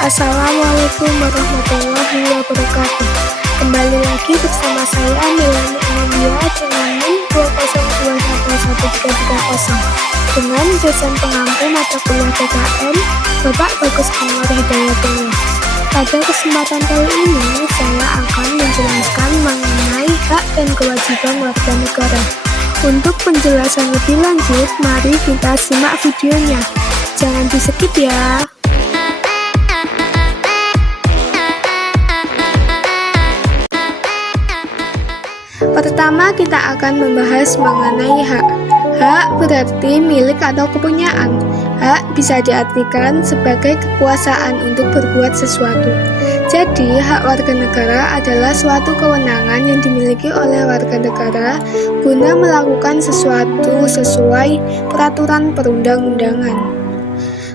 Assalamualaikum warahmatullahi wabarakatuh. Kembali lagi bersama saya Melani Anandia dengan NIM 202113330 dengan dosen pengampu mata kuliah PKN Bapak Bagus Anwar Hidayatullah. Pada kesempatan kali ini saya akan menjelaskan mengenai hak dan kewajiban warga negara. Untuk penjelasan lebih lanjut, mari kita simak videonya. Jangan di-skip ya. Pertama, kita akan membahas mengenai hak. Hak berarti milik atau kepunyaan. Hak bisa diartikan sebagai kekuasaan untuk berbuat sesuatu. Jadi, hak warga negara adalah suatu kewenangan yang dimiliki oleh warga negara guna melakukan sesuatu sesuai peraturan perundang-undangan.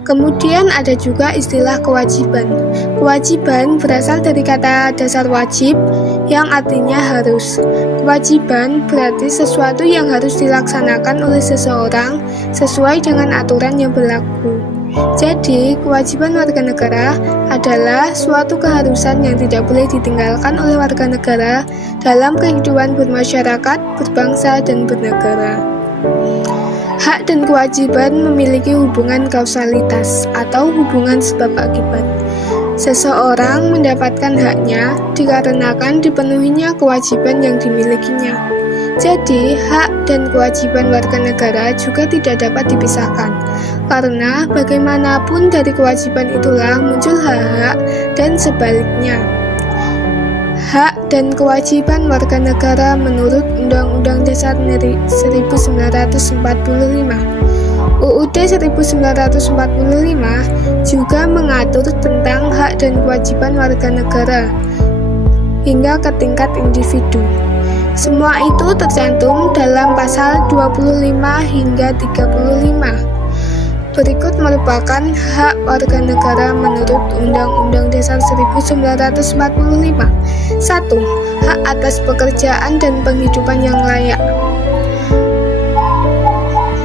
Kemudian ada juga istilah kewajiban. Kewajiban berasal dari kata dasar wajib yang artinya harus. Kewajiban berarti sesuatu yang harus dilaksanakan oleh seseorang sesuai dengan aturan yang berlaku. Jadi, kewajiban warga negara adalah suatu keharusan yang tidak boleh ditinggalkan oleh warga negara dalam kehidupan bermasyarakat, berbangsa, dan bernegara. Hak dan kewajiban memiliki hubungan kausalitas atau hubungan sebab akibat. Seseorang mendapatkan haknya dikarenakan dipenuhinya kewajiban yang dimilikinya. Jadi, hak dan kewajiban warga negara juga tidak dapat dipisahkan, karena bagaimanapun dari kewajiban itulah muncul hak-hak dan sebaliknya. Hak dan kewajiban warga negara menurut Undang-Undang Dasar Negeri 1945. UUD 1945 juga mengatur tentang hak dan kewajiban warga negara hingga ke tingkat individu. Semua itu tercantum dalam pasal 25 hingga 35. Berikut merupakan hak warga negara menurut Undang-Undang Dasar 1945. 1. Hak atas pekerjaan dan penghidupan yang layak.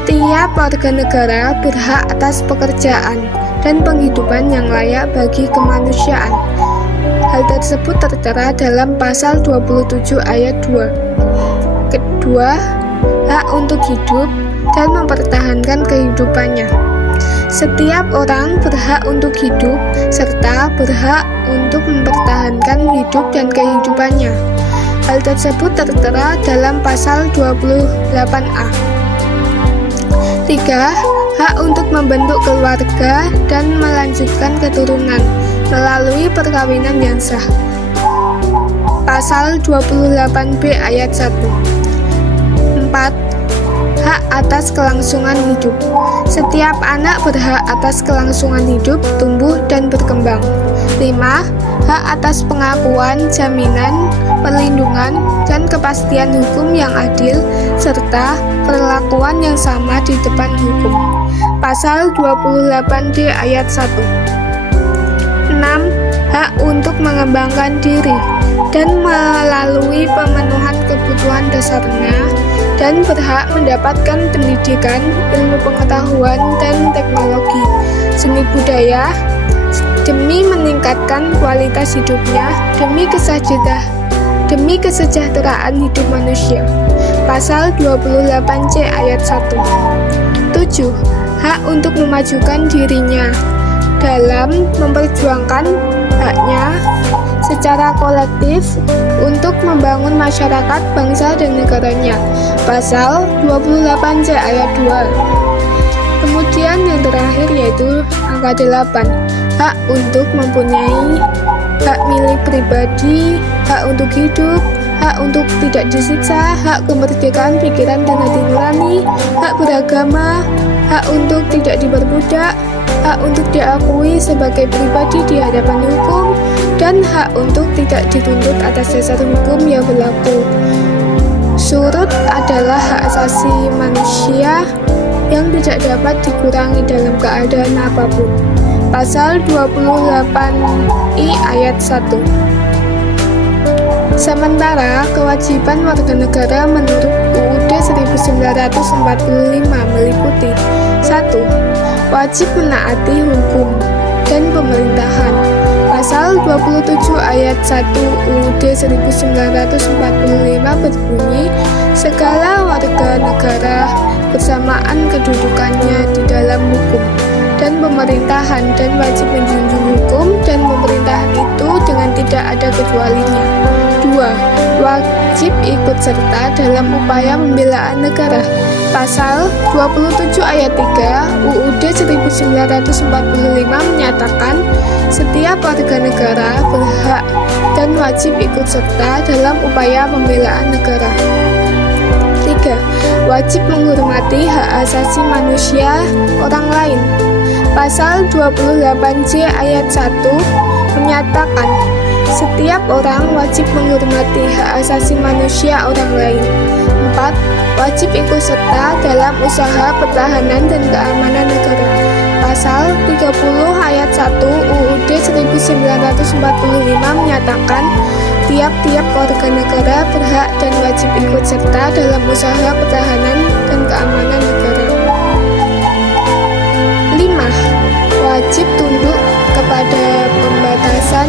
Tiap warga negara berhak atas pekerjaan dan penghidupan yang layak bagi kemanusiaan. Hal tersebut tertera dalam pasal 27 ayat 2. Kedua, hak untuk hidup dan mempertahankan kehidupannya. Setiap orang berhak untuk hidup serta berhak untuk mempertahankan hidup dan kehidupannya. Hal tersebut tertera dalam pasal 28A. 3. Hak untuk membentuk keluarga dan melanjutkan keturunan melalui perkawinan yang sah. Pasal 28B ayat 1. 4. Hak atas kelangsungan hidup. Setiap anak berhak atas kelangsungan hidup, tumbuh, dan berkembang. 5. Hak atas pengakuan, jaminan, perlindungan, dan kepastian hukum yang adil, serta perlakuan yang sama di depan hukum. Pasal 28D ayat 1. 6. Hak untuk mengembangkan diri dan melalui pemenuhan kebutuhan dasarnya dan berhak mendapatkan pendidikan, ilmu pengetahuan, dan teknologi, seni budaya, demi meningkatkan kualitas hidupnya, demi kesejahteraan hidup manusia. Pasal 28C ayat 1. 7. Hak untuk memajukan dirinya dalam memperjuangkan haknya secara kolektif untuk membangun masyarakat, bangsa, dan negaranya. Pasal 28C ayat 2. Kemudian yang terakhir yaitu angka 8. Hak untuk mempunyai hak milik pribadi, hak untuk hidup, hak untuk tidak disiksa, hak kemerdekaan pikiran dan hati nurani, hak beragama, hak untuk tidak diperbudak, hak untuk diakui sebagai pribadi di hadapan hukum, dan hak untuk tidak dituntut atas dasar hukum yang berlaku. Surut adalah hak asasi manusia yang tidak dapat dikurangi dalam keadaan apapun. Pasal 28I ayat 1. Sementara kewajiban warga negara menurut UUD 1945 meliputi 1. Wajib menaati hukum dan pemerintahan. Pasal 27 ayat 1 UUD 1945 berbunyi, segala warga negara bersamaan kedudukannya di dalam hukum dan pemerintahan dan wajib menjunjung hukum dan pemerintahan itu dengan tidak ada kecualinya. 2. Wajib ikut serta dalam upaya pembelaan negara. Pasal 27 ayat 3 UUD 1945 menyatakan setiap warga negara berhak dan wajib ikut serta dalam upaya pembelaan negara. 3. Wajib menghormati hak asasi manusia orang lain. Pasal 28J ayat 1 menyatakan setiap orang wajib menghormati hak asasi manusia orang lain. 4. Wajib ikut serta dalam usaha pertahanan dan keamanan negara. Pasal 30 ayat 1 UUD 1945 menyatakan tiap-tiap warga negara berhak dan wajib ikut serta dalam usaha pertahanan dan keamanan negara. 5. Wajib tunduk kepada pembatasan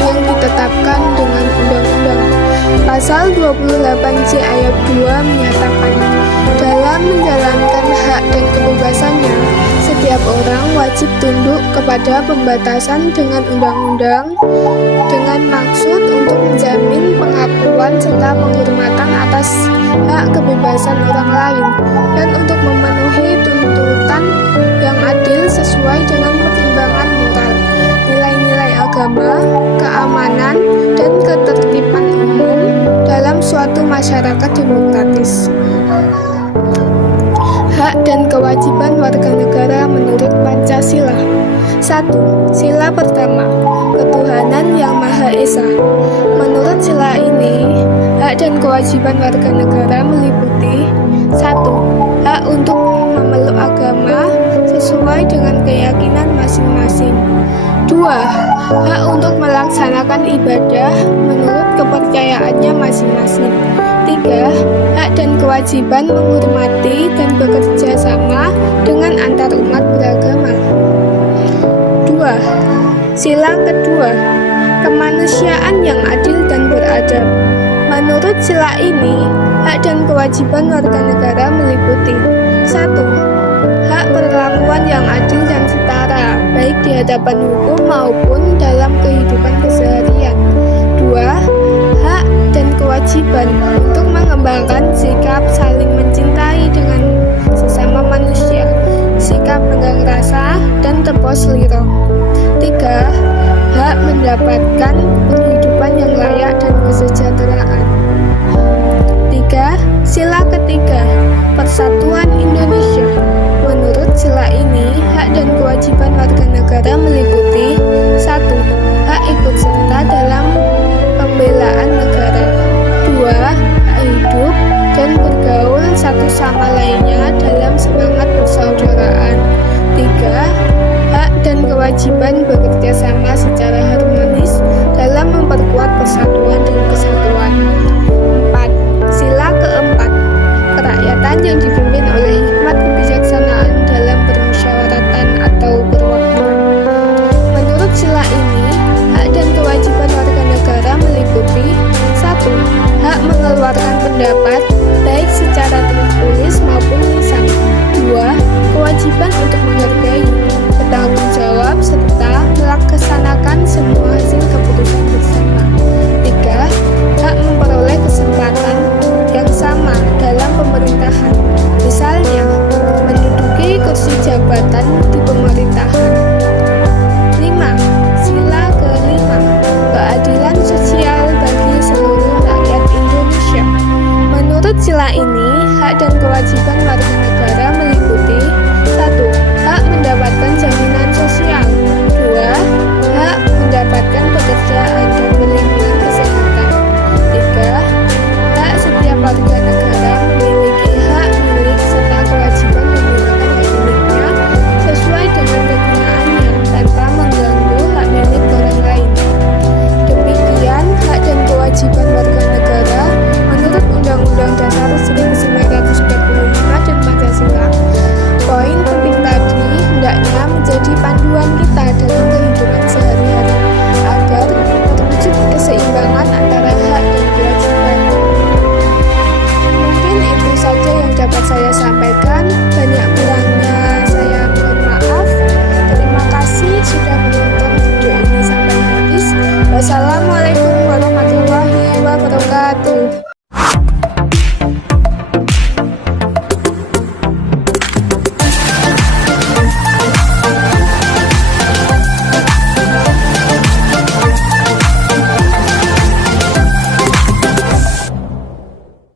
yang ditetapkan dengan undang-undang. Pasal 28J ayat 2 menyatakan dalam menjalankan hak dan kebebasannya, setiap orang wajib tunduk kepada pembatasan dengan undang-undang dengan maksud untuk menjamin pengakuan serta penghormatan atas hak kebebasan orang lain dan untuk memenuhi tuntutan yang adil sesuai dengan pertimbangan moral, nilai-nilai agama, keamanan, dan ketertiban umum dalam suatu masyarakat demokratis. Hak dan kewajiban warga negara menurut Pancasila. 1. Sila pertama, ketuhanan yang Maha Esa. Menurut sila ini, hak dan kewajiban warga negara meliputi 1. Hak untuk memeluk agama sesuai dengan keyakinan masing-masing. 2. Hak untuk melaksanakan ibadah menurut kepercayaannya masing-masing. 3. Hak dan kewajiban menghormati dan bekerja sama dengan antar umat beragama. 2. Sila kedua, kemanusiaan yang adil dan beradab. Menurut sila ini, hak dan kewajiban warga negara meliputi 1. Hak perlakuan yang adil dan setara, baik di hadapan hukum maupun dalam kehidupan keseharian. 2. Hak dan kewajiban untuk mengembangkan sikap saling mencintai dengan sesama manusia, sikap renggang rasa dan tepos liro. 3. Hak mendapatkan penghidupan yang layak dan kesejahteraan. 3. Sila ketiga, Persatuan Indonesia. Menurut sila ini, hak dan kewajiban warga negara meliputi 1. Hak ikut serta dalam pembelaan negara. 2. Hak hidup dan bergaul satu sama lainnya dalam semangat persaudaraan. 3. Hak dan kewajiban bekerja sama secara harmonis dalam memperkuat persatuan dan kesatuan. 4. Sila keempat, kerakyatan yang dipimpin oleh hikmat kebijaksanaan dalam permusyawaratan atau perwakilan. Menurut sila ini, hak dan kewajiban warga negara meliputi 1. Hak mengeluarkan pendapat baik secara tertulis maupun lisan. 2. Kewajiban untuk menghargai, bertanggung jawab, serta wabarakatuh.